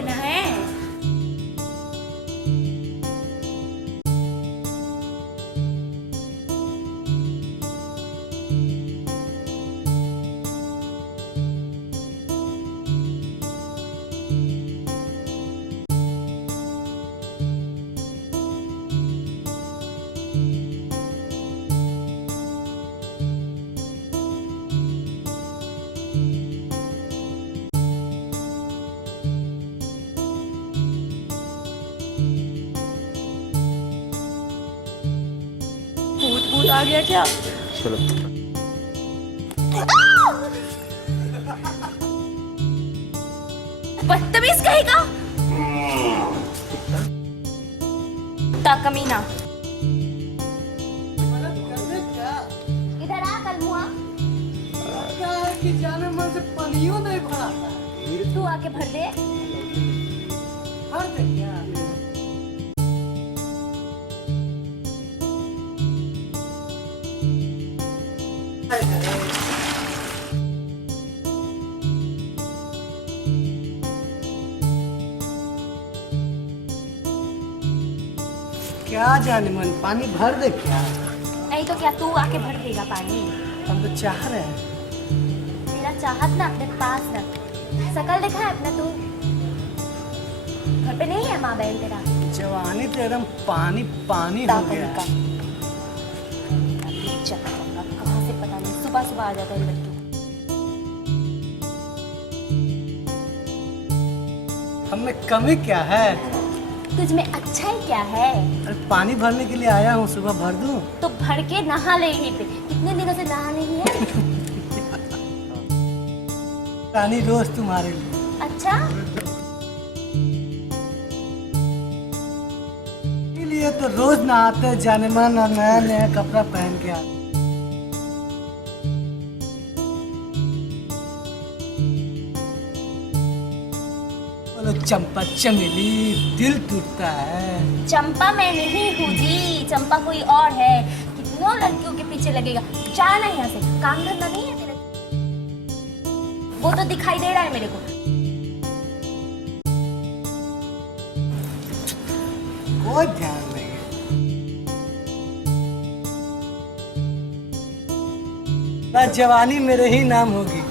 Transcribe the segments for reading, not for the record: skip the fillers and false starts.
लेना है। भूत भूत आ गया क्या? चलो बदतमीज कहेगा। ता कमीना, इधर आ कलमुआ। क्या है कि जाने मन से पानियों नहीं भरा था। तू आके भर दे। भर दे क्या? क्या जाने मन, पानी भर दे क्या? नहीं तो क्या तू आके भर देगा पानी? हम तो चाह रहे हैं। तेरा चाहत ना अपने पास रख। शकल देखा है अपना तू? घर पे नहीं है माँ बहन तेरा? जवानी तो एकदम पानी पानी हो गया है। कहाँ से पता नहीं, सुबह सुबह आ जाता है लड़की। हमें कमी क्या है? तुझ में अच्छा ही क्या है? अरे पानी भरने के लिए आया हूँ, सुबह भर दूँ? तो भर के नहा ले यहीं पे। कितने दिनों से नहा नहीं है? रानी रोज तुम्हारे लिए। अच्छा, इसीलिए तो रोज नहाते हैं जाने मन, और नया नया कपड़ा पहन के आते। बोलो चंपा चमेली, दिल टूटता है। चंपा मैं नहीं हूँ जी, चंपा कोई और है। कितनों लड़कियों के पीछे लगेगा। जाना यहाँ से, काम धंधा नहीं है तेरा? वो तो दिखाई दे रहा है मेरे को। कोई ध्यान नहीं है। ना जवानी मेरे ही नाम होगी।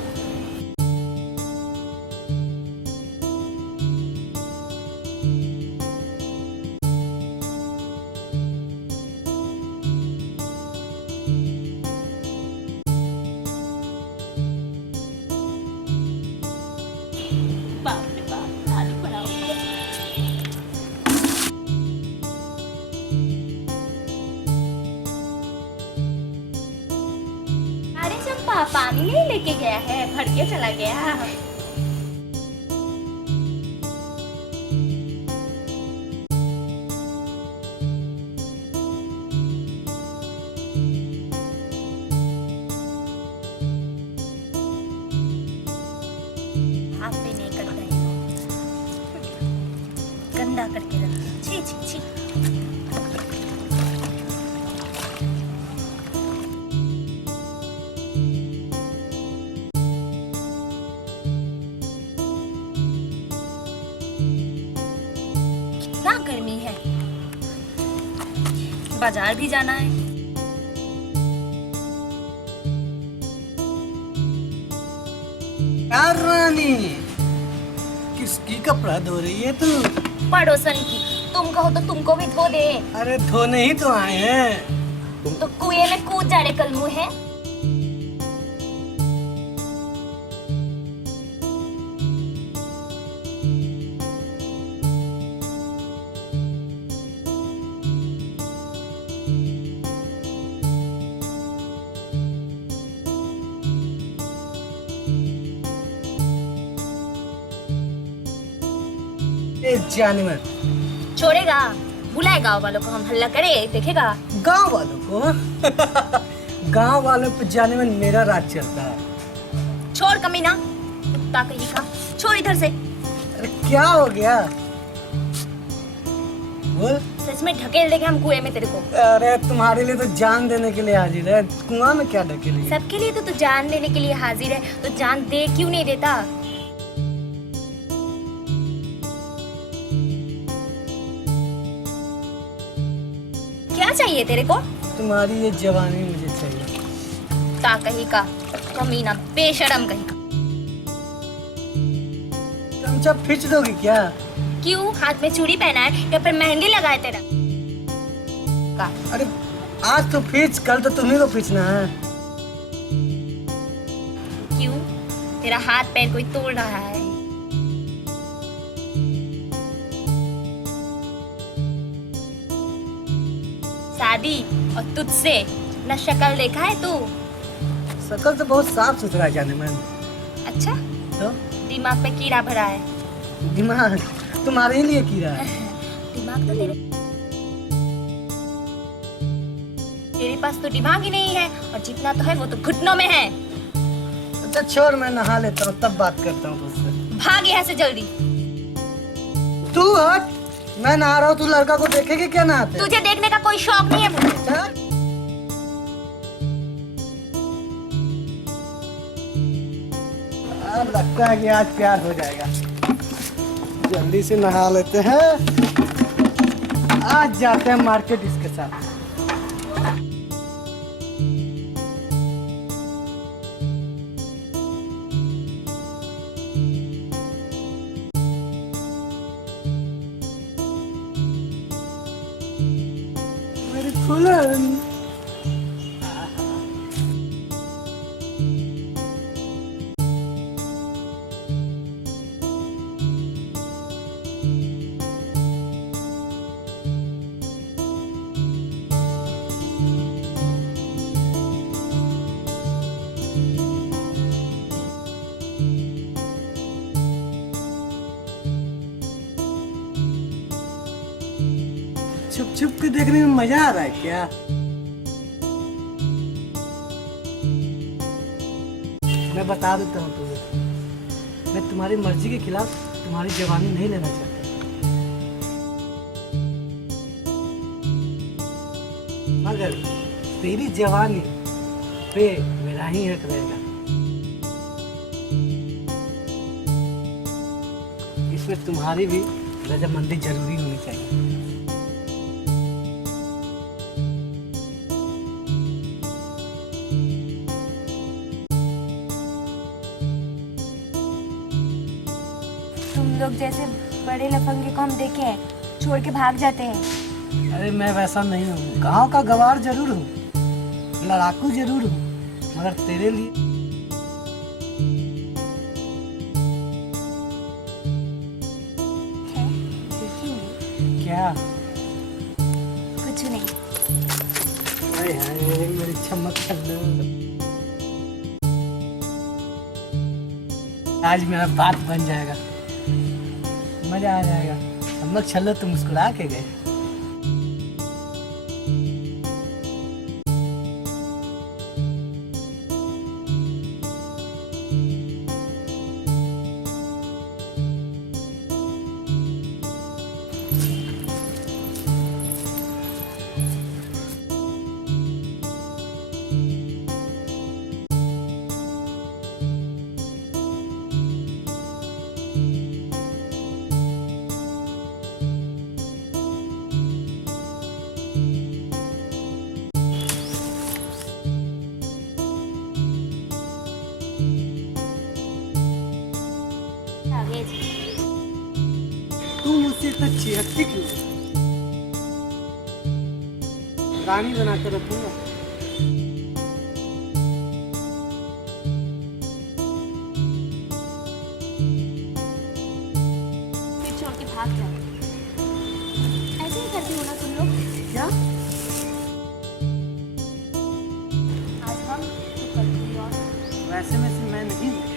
बाप रे बाप, थाली बनाओ। अरे चंपा, पानी नहीं लेके गया है, भर के चला गया। आप भी नहीं करता है, गंदा करके रखते हैं। छी छी छी। कितना गर्मी है, बाजार भी जाना है। यार रानी, किसकी कपड़ा धो रही है तू? पड़ोसन की। तुम कहो तो तुमको भी धो दे। अरे धोने ही तो आए हैं। तो कुएं में कूद जा रे कलमू है। ए जानवर, छोड़ेगा? बुलाए गाँव वालों को, हम हल्ला करे, देखेगा। गांव वालों को? गांव वालों पे जाने में मेरा राज चलता है। छोड़ कमीना, कुत्ता कहीं का। छोड़ इधर से। अरे क्या हो गया? बोल। सच में ढकेल देंगे हम कुएं में तेरे को। अरे तुम्हारे लिए तो जान देने के लिए हाजिर है, कुआं में क्या ढकेलेगी? सबके लिए तो तू जान देने के लिए हाजिर है, तो जान दे क्यों नहीं देता? क्या चाहिए तेरे को? तुम्हारी ये जवानी मुझे चाहिए। ता कहीं का कमीना बेशरम कहीं का। तुम जब खींच दोगी क्या? क्यों, हाथ में चूड़ी पहना है या फिर मेहंदी लगाए तेरा का? अरे आज तो खींच, कल तो तुम्ही को खींचना है। क्यों, तेरा हाथ पैर कोई तोड़ रहा है? शादी और तुझसे ना शक्ल देखा है तू? शक्ल तो बहुत साफ सुथरा है जाने मन। अच्छा, तो दिमाग पे कीड़ा भरा है। दिमाग तुम्हारे ही लिए कीड़ा है। दिमाग तो तेरे पास तो दिमाग ही नहीं है, और जितना तो है वो तो घुटनों में है। अच्छा छोड़, मैं नहा लेता हूँ तब बात करता हूँ तुझसे। भाग यहाँ से जल्दी। तू हट, मैं नहा रहा हूँ, तू लड़का को देखेगी क्या नहाते? तुझे देखने का कोई शौक नहीं है मुझे। चल। लगता है कि आज प्यार हो जाएगा। जल्दी से नहा लेते हैं, आज जाते हैं मार्केट इसके साथ। मेरी फुलन। छुप छुप के देखने में मजा आ रहा है क्या? मैं बता देता हूँ तुम्हें, मैं तुम्हारी मर्जी के खिलाफ तुम्हारी जवानी नहीं लेना चाहता। मगर तेरी जवानी पे मेरा ही हक रहेगा। इसमें तुम्हारी भी रजामंदी जरूरी होनी चाहिए। तुम लोग जैसे बड़े लफंगे को हम देखे हैं, छोड़ के भाग जाते हैं। अरे मैं वैसा नहीं हूँ, गांव का गवार जरूर हूँ, लड़ाकू जरूर हूँ, मगर तेरे लिए देखेंगे क्या? कुछ नहीं। हाय हाय मेरी चमक छल्लो। आज मेरा बात बन जाएगा, मजा आ जाएगा। चमक छल्लो तो मुस्कुरा के गए। आगे जी। तू मुझसे इतना चिढ़ती क्यों? रानी बना कर रखूंगा। फिर छोड़ के भाग जाओ। ऐसे ही करती हो ना तुम लोग। क्या? आज हम तो कल कोई और। वैसे में से मैं नहीं हूँ।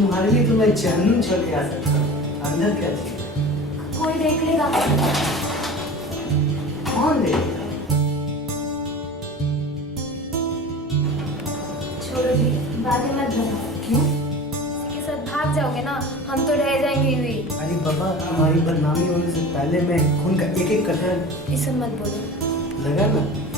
तुम्हारे लिए तो मैं जहन्नुम छोड़ के आ सकता हूँ। अंदर क्या चाहिए? कोई देख लेगा। कौन देखेगा? छोड़ो जी, बातें मत करो। क्यों? किसी के साथ भाग जाओगे ना, हम तो रह जाएंगे ही। अरे बाबा, तुम्हारी बदनामी होने से पहले मैं खून का एक एक कतरा ये सब मत बोलो। लगा ना।